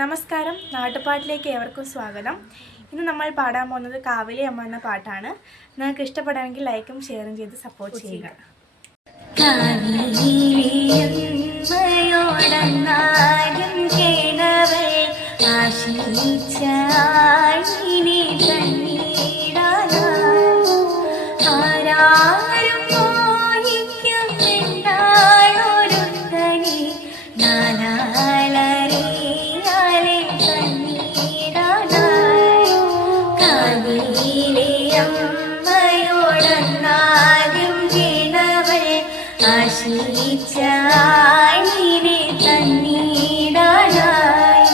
നമസ്കാരം, നാട്ടുപാട്ടിലേക്ക് ഏവർക്കും സ്വാഗതം. ഇന്ന് നമ്മൾ പാടാൻ പോകുന്നത് കാവിലി അമ്മ എന്ന പാട്ടാണ്. നിങ്ങൾക്ക് ഇഷ്ടപ്പെടാമെങ്കിൽ ലൈക്കും ഷെയറും ചെയ്ത് സപ്പോർട്ട് ചെയ്യുക. ആശിച്ചായിനെ തന്നീടാനായി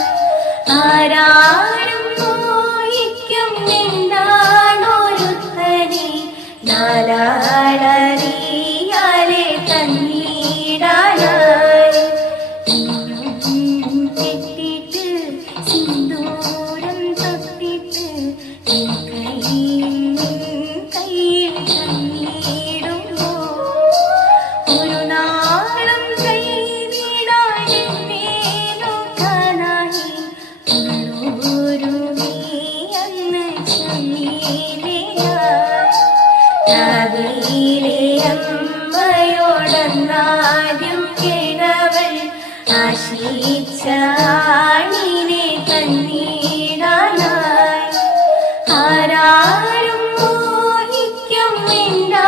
ആരാരും മോഹിക്കും എന്താണോരുത്തനെ നാലാളറിയാലെ തന്നീടാനായി കെട്ടിട്ട് സിന്ദൂരം തൊട്ടിട്ട് കയ്യിൽ തന്നീടുമ്പോ ഒരു നാളും കൈവിടാനെന്നെ നോക്കാനായി ഉള്ളൂരു നീ അന്ന് ചൊല്ലിയില്ലേ കാവിലെ അമ്മയോടന്നാദ്യം കിഴവൾ ആശിച്ചാണിനെ തന്നീടാനായി ആരാരും മോഹിക്കും എന്താ